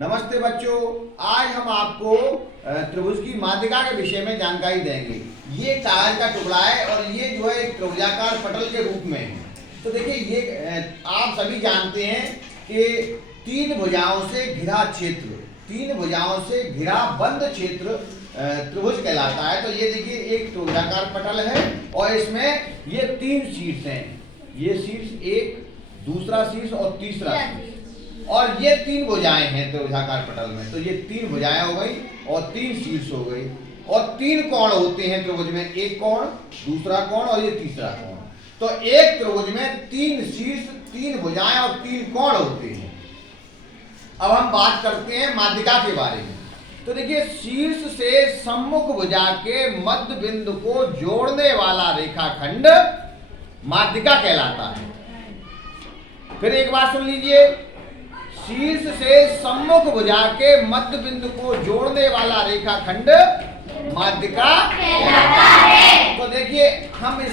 नमस्ते बच्चों, आज हम आपको त्रिभुज की माध्यिका के विषय में जानकारी देंगे। ये कागज का टुकड़ा है और ये जो है एक त्रिभुजाकार पटल के रूप में है। तो देखिए ये आप सभी जानते हैं कि तीन भुजाओं से घिरा क्षेत्र, तीन भुजाओं से घिरा बंद क्षेत्र त्रिभुज कहलाता है। तो ये देखिए एक त्रिभुजाकार पटल है और इसमें ये तीन शीर्ष हैं। ये शीर्ष एक, दूसरा शीर्ष और तीसरा शीर्ष, और ये तीन भुजाएं हैं त्रिभुजाकार पटल में। तो ये तीन भुजाएं हो गई और तीन शीर्ष हो गई और तीन कोण होते हैं त्रिभुज में, एक कोण, दूसरा कोण और ये तीसरा कोण। तो एक त्रिभुज में तीन शीर्ष, तीन भुजाएं और तीन कोण होते हैं। अब हम बात करते हैं माध्यिका के बारे में। तो देखिए शीर्ष से सम्मुख भुजा के मध्य बिंदु को जोड़ने वाला रेखाखंड माध्यिका कहलाता है। फिर एक बार सुन लीजिए, शीर्ष से सम्मुख भुजा के मध्य बिंदु को जोड़ने वाला रेखाखंड माध्यिका कहलाता है। तो देखिए हम इस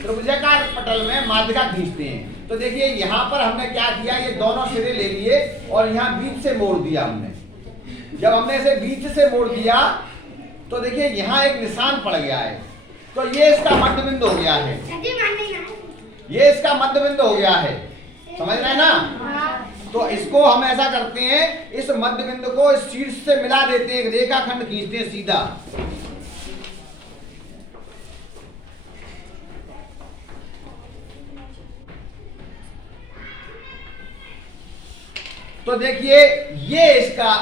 त्रिभुजाकार पटल में माध्यिका खींचते हैं। तो देखिए यहाँ पर हमने क्या किया, ये दोनों सिरे ले लिए और यहाँ बीच से मोड़ दिया हमने। जब हमने इसे बीच से मोड़ दिया तो देखिए यहाँ एक निशान पड़ गया है। तो ये इसका मध्य बिंदु हो गया है, ये इसका मध्य बिंदु हो गया है, समझ रहे हैं ना। तो इसको हम ऐसा करते हैं, इस मध्य बिंदु को इस शीर्ष से मिला देते हैं, एक रेखाखंड खींचते हैं सीधा। तो देखिए ये इसका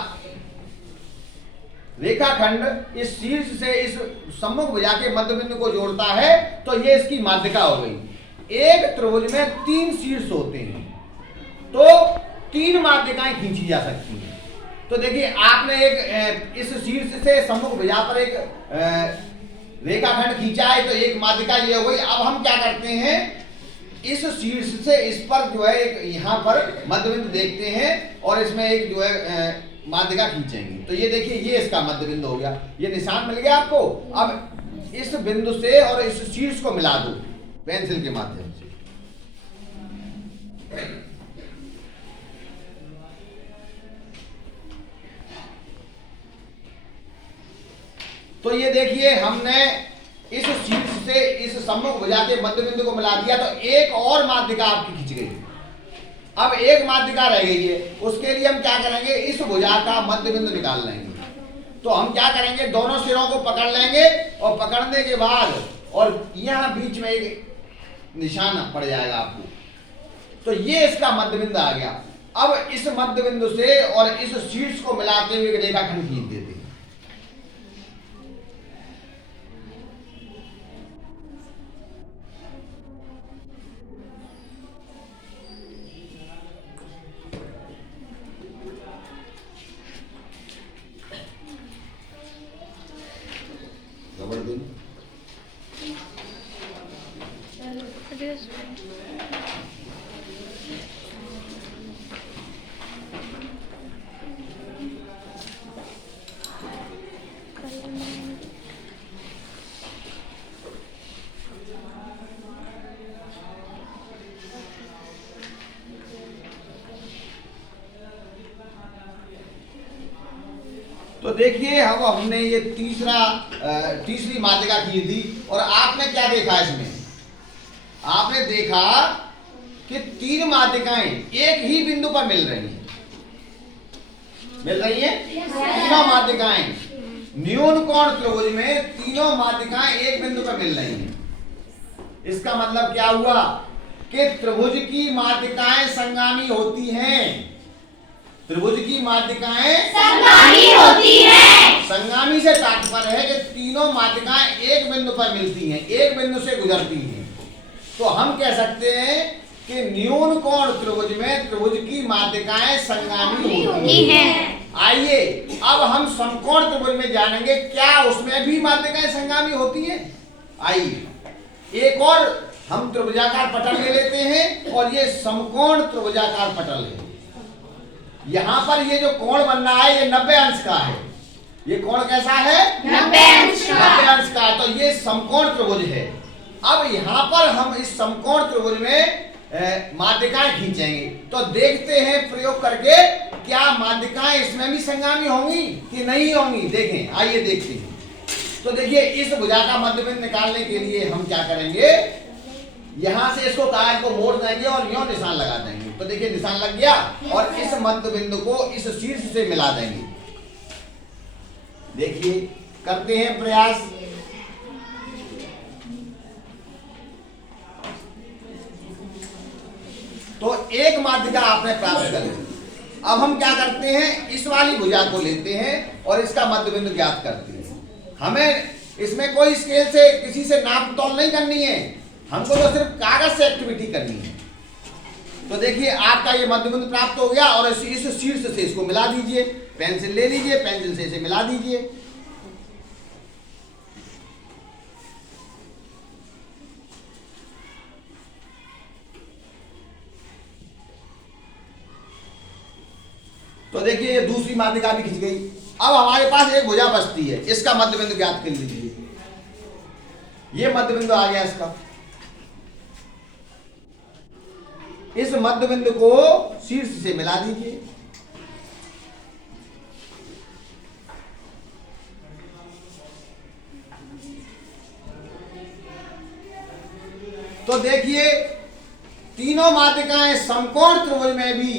रेखाखंड इस शीर्ष से इस सम्मुख भुजा के मध्य बिंदु को जोड़ता है। तो ये इसकी माध्यिका हो गई। एक त्रिभुज में तीन शीर्ष होते हैं तो तीन माध्यिकाएं खींची जा सकती हैं। तो देखिए आपने एक इस शीर्ष से सम्मुख भुजा पर एक रेखाखंड खींचा है तो एक माध्यिका ये हो गई। अब हम क्या करते हैं, इस शीर्ष से इस पर जो है एक यहाँ पर मध्य बिंदु देखते हैं और इसमें एक जो है माध्यिका खींचेंगे। तो ये देखिए ये इसका मध्य बिंदु हो गया, ये निशान मिल गया आपको। अब इस बिंदु से और इस शीर्ष को मिला दो पेंसिल के माध्यम से। तो ये देखिए हमने इस शीर्ष से इस सम्मुख भुजा के मध्य बिंदु को मिला दिया तो एक और माध्यिका आपकी खींच गई। अब एक माध्यिका रह गई है, उसके लिए हम क्या करेंगे, इस भुजा का मध्य बिंदु निकाल लेंगे। तो हम क्या करेंगे, दोनों सिरों को पकड़ लेंगे और पकड़ने के बाद और यहाँ बीच में एक निशान पड़ जाएगा आपको। तो ये इसका मध्य बिंदु आ गया। अब इस मध्य बिंदु से और इस शीर्ष को मिलाते हुए रेखाखंड खींच देते हैं। तो देखिए अब हमने ये तीसरी माध्यिका की थी और आपने क्या देखा इसमें, आपने देखा कि तीन माध्यिकाएं एक ही बिंदु पर मिल रही हैं, तीनों माध्यिकाएं न्यून कोण त्रिभुज में तीनों माध्यिकाएं एक बिंदु पर मिल रही हैं। इसका मतलब क्या हुआ कि त्रिभुज की माध्यिकाएं संगामी होती हैं। त्रिभुज की माध्यिकाएं संगामी होती हैं। संगामी से तात्पर्य है कि तीनों माध्यिकाएं एक बिंदु पर मिलती हैं, एक बिंदु से गुजरती हैं। तो हम कह सकते हैं कि न्यून कोण त्रिभुज में त्रिभुज की माध्यिकाएं संगामी होती हैं। आइए अब हम समकोण त्रिभुज में जानेंगे, क्या उसमें भी माध्यिकाएं संगामी होती हैं। आइए एक और हम त्रिभुजाकार पटल ले लेते हैं और ये समकोण त्रिभुजाकार पटल है। यहाँ पर ये जो कोण बन रहा है ये 90 अंश का है। ये कोण कैसा है, 90 अंश का। तो ये समकोण त्रिभुज है। अब यहाँ पर हम इस समकोण त्रिभुज में माध्यिकाएं खींचेंगे। तो देखते हैं प्रयोग करके क्या माध्यिकाएं इसमें भी संगामी होंगी कि नहीं होंगी। देखें, आइए देखते हैं। तो देखिए, इस भुजा का मध्यबिंदु निकालने के लिए हम क्या करेंगे, यहां से इसको कागज को मोड़ देंगे और यूं निशान लगा देंगे। तो देखिए निशान लग गया और इस मध्य बिंदु को इस शीर्ष से मिला देंगे। देखिए, करते हैं प्रयास। तो एक माध्यिका आपने प्राप्त कर ली। अब हम क्या करते हैं, इस वाली भुजा को लेते हैं और इसका मध्य बिंदु ज्ञात करते हैं। हमें इसमें कोई स्केल से किसी से नाप तोल नहीं करनी है, हमको तो सिर्फ कागज से एक्टिविटी करनी है। तो देखिए, आपका ये मध्य बिंदु प्राप्त हो गया और इस शीर्ष से इसको मिला दीजिए। पेंसिल ले लीजिए, पेंसिल से इसे मिला दीजिए। तो देखिए, ये दूसरी माध्यिका भी खिंच गई। अब हमारे पास एक भुजा बचती है, इसका मध्य बिंदु ज्ञात कर लीजिए। ये मध्य बिंदु आ गया इसका। इस मध्य बिंदु को शीर्ष से मिला दीजिए। तो देखिए, तीनों माध्यिकाएं समकोण त्रिभुज में भी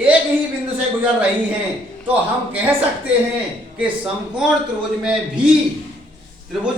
एक ही बिंदु से गुजर रही हैं। तो हम कह सकते हैं कि समकोण त्रिभुज में भी त्रिभुज